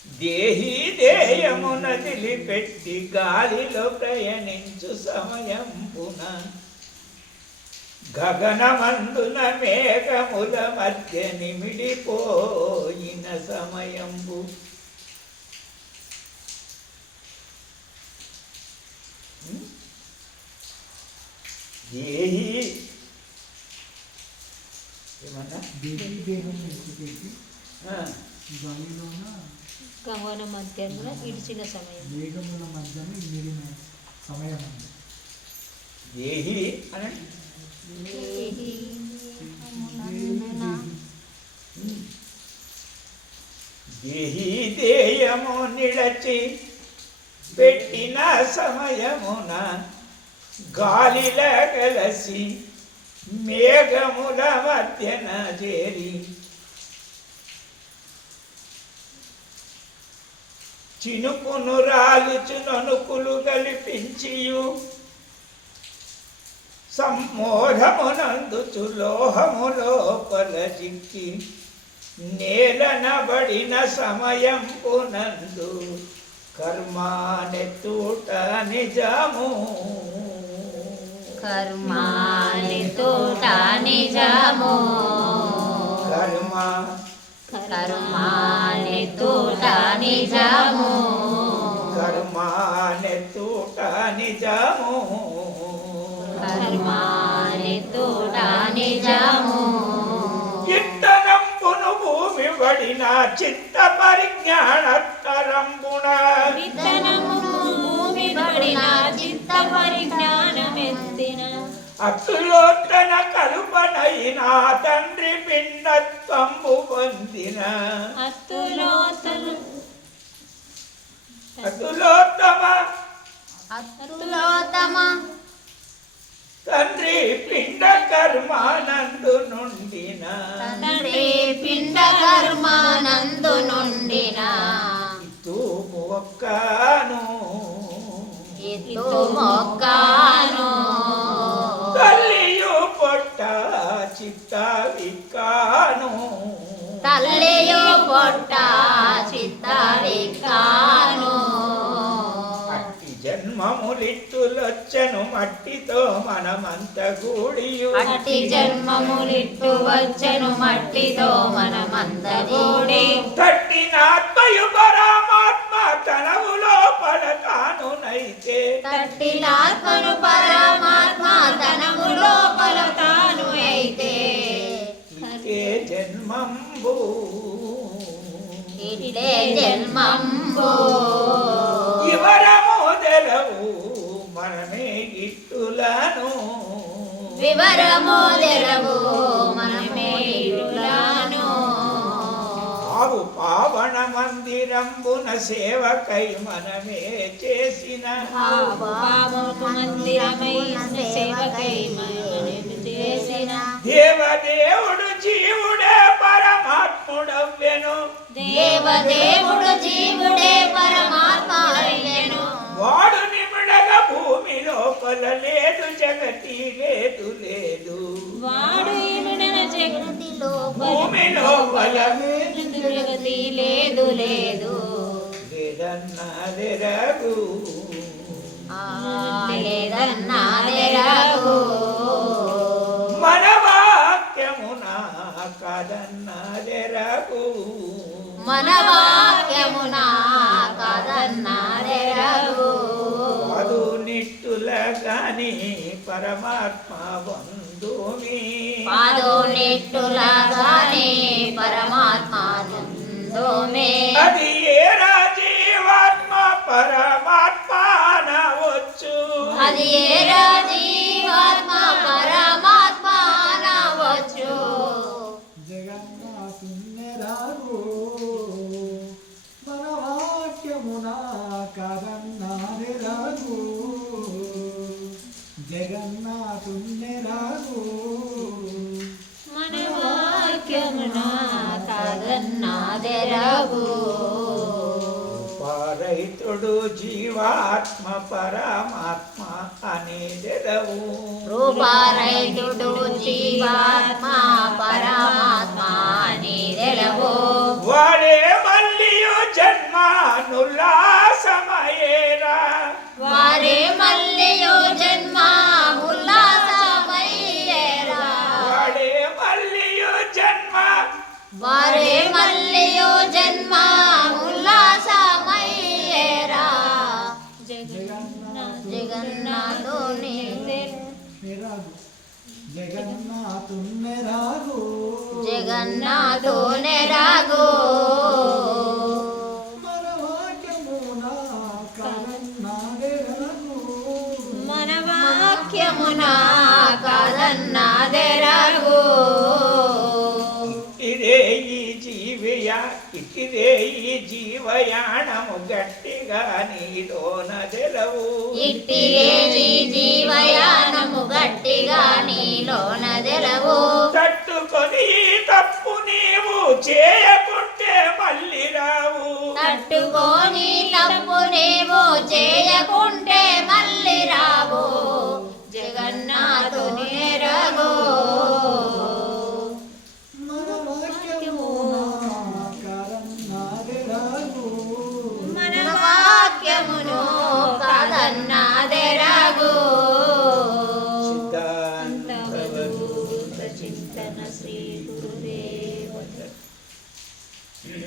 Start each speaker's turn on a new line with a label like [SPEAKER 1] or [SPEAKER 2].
[SPEAKER 1] దేహి దేయమునదిలి పెట్టి గాలిలో ప్రయాణించు సమయంపున గగనమందున మేఘముల మధ్య నిమిడిపోయిన సమయంబు దేహి ఏమన్నా
[SPEAKER 2] గగన మధ్యమున ఇడిచిన సమయం
[SPEAKER 3] మేఘముల మధ్యన మిగిలిన సమయం
[SPEAKER 1] దేహి అని దేహి దేయము నిడచి పెట్టిన సమయమున గాలిల కలసి మేఘముల మధ్యన చేరి చినుకును రాలుచుననుకులు కల్పించియు సమ్మోహమునందుచు లోహము లోపల చిక్కి నేలనబడిన సమయంపునందు కర్మానెత్తుట నిజము
[SPEAKER 4] కర్మానెత్తుట నిజము కర్మానెత్తుట నిజము
[SPEAKER 1] కర్మానెత్తుట నిజము
[SPEAKER 4] కర్మానెత్తుట నిజము
[SPEAKER 1] చిత్తనంబును భూమి పడిన చిత్త పరిజ్ఞానత్తరంబున
[SPEAKER 2] భూమి పడిన చిత్త పరిజ్ఞానమెత్తిన
[SPEAKER 1] అతులోత్తన కల్పనైన తండ్రి పిండత్వంబు పొందిన
[SPEAKER 4] అతులోత్తమ
[SPEAKER 1] తండ్రి పిండ కర్మానందు నుండిన
[SPEAKER 4] తండ్రి పిండ కర్మానందు నుండిన
[SPEAKER 1] ఇతు మొక్కను
[SPEAKER 4] ఇతు మొక్కను
[SPEAKER 1] తల్లియు పొట్ట చిత్త వికాను
[SPEAKER 4] తల్లియు పొట్ట చిత్త వికాను
[SPEAKER 1] అట్టి జన్మములిట్టులొచ్చను మట్టితో మనమంత గూడియు
[SPEAKER 4] అట్టి జన్మములిట్టు వచ్చెను మట్టితో మనమంత గూడి
[SPEAKER 1] తట్టినాత్మయు పరమాత్మ తనవు లోపల తానునైతే
[SPEAKER 4] తట్టినాత్మను పరమాత్మ తనము లోపల తాను అయితే
[SPEAKER 1] ఇదే జన్మంబు
[SPEAKER 4] ఇట్లే జన్మంబు
[SPEAKER 1] వివరము తెలవు మనమే ఇట్టులను
[SPEAKER 4] వివరము తెలవు మనమే ఇటులాను
[SPEAKER 1] ఆవు పావన మందిరంబున సేవకై మనమే చేసిన
[SPEAKER 2] సేవకై మనము చేసిన
[SPEAKER 1] దేవదేవుడు జీవుడే పరమాత్ముడవ్వెను
[SPEAKER 4] దేవదేవుడు జీవుడే పరమాత్మ అయ్యెను
[SPEAKER 1] వాడు నిమిడగా భూమి లోపల లేదు జగతి లేదు లేదు
[SPEAKER 2] వాడు ఈమెన జగతి
[SPEAKER 1] భూమి లోపల
[SPEAKER 4] జగతి లేదు లేదు
[SPEAKER 1] లేదన్నదెరగు
[SPEAKER 4] లేదన్నాదెరగు
[SPEAKER 1] మన వాక్యమున కాదన్నదెరగు
[SPEAKER 4] మన వాక్యమున కాదన్నాదెరగు
[SPEAKER 1] వాదు నిట్టుల గాని పరమాత్మ బంధుమి
[SPEAKER 4] పాదో నెట్టులాగానే పరమాత్మ నందోమే
[SPEAKER 1] అది ఏరా జీవాత్మ పరమాత్మ అనవచ్చు
[SPEAKER 4] అది ఏరా జీవాత్మ పరమాత్మ అనవచ్చు
[SPEAKER 3] జగన్నాథున్నెరాగు మన వాక్యమున కాదన్నారెరాగు జగన్నాథున్నెరాగు
[SPEAKER 2] మన వాక్యమున
[SPEAKER 4] కాదన్నాదెరగు
[SPEAKER 1] రైతుడు జీవాత్మ పరమాత్మ అనేదెదవు
[SPEAKER 4] రూపారైతుడు జీవాత్మ పరమాత్మ అనేదెలవు
[SPEAKER 1] వాడే మళ్ళీ జన్మ నుల్లాసమయేరా
[SPEAKER 4] వారే మల్లియో జన్మ ఉల్లాసమయ్యేరా
[SPEAKER 1] వాడే మల్లియు జన్మ
[SPEAKER 4] వారే మల్లియో జన్మ ఉల్లాసమయ్యేరా జగన్నాథుని
[SPEAKER 3] మెరాగు జగన్నాథుని రాగు
[SPEAKER 4] జగన్నాథుని రాగు
[SPEAKER 3] మన వాక్యమున కరన్నాడే రాగు
[SPEAKER 2] మన
[SPEAKER 4] వాక్యమున కాదన్నాదెరాగు
[SPEAKER 1] ఇదే ఈ ఇదే ఈ జీవయాణము గట్టిగా నీలోన తెలవు
[SPEAKER 4] ఇట్టిగే జీవయానము గట్టిగా నీలోన తెలవు
[SPEAKER 1] తట్టుకొని ఈ తప్పు నీవు చేయకుంటే మళ్ళీ రావు
[SPEAKER 4] తట్టుకొని తప్పు నీవు చేయకుంటే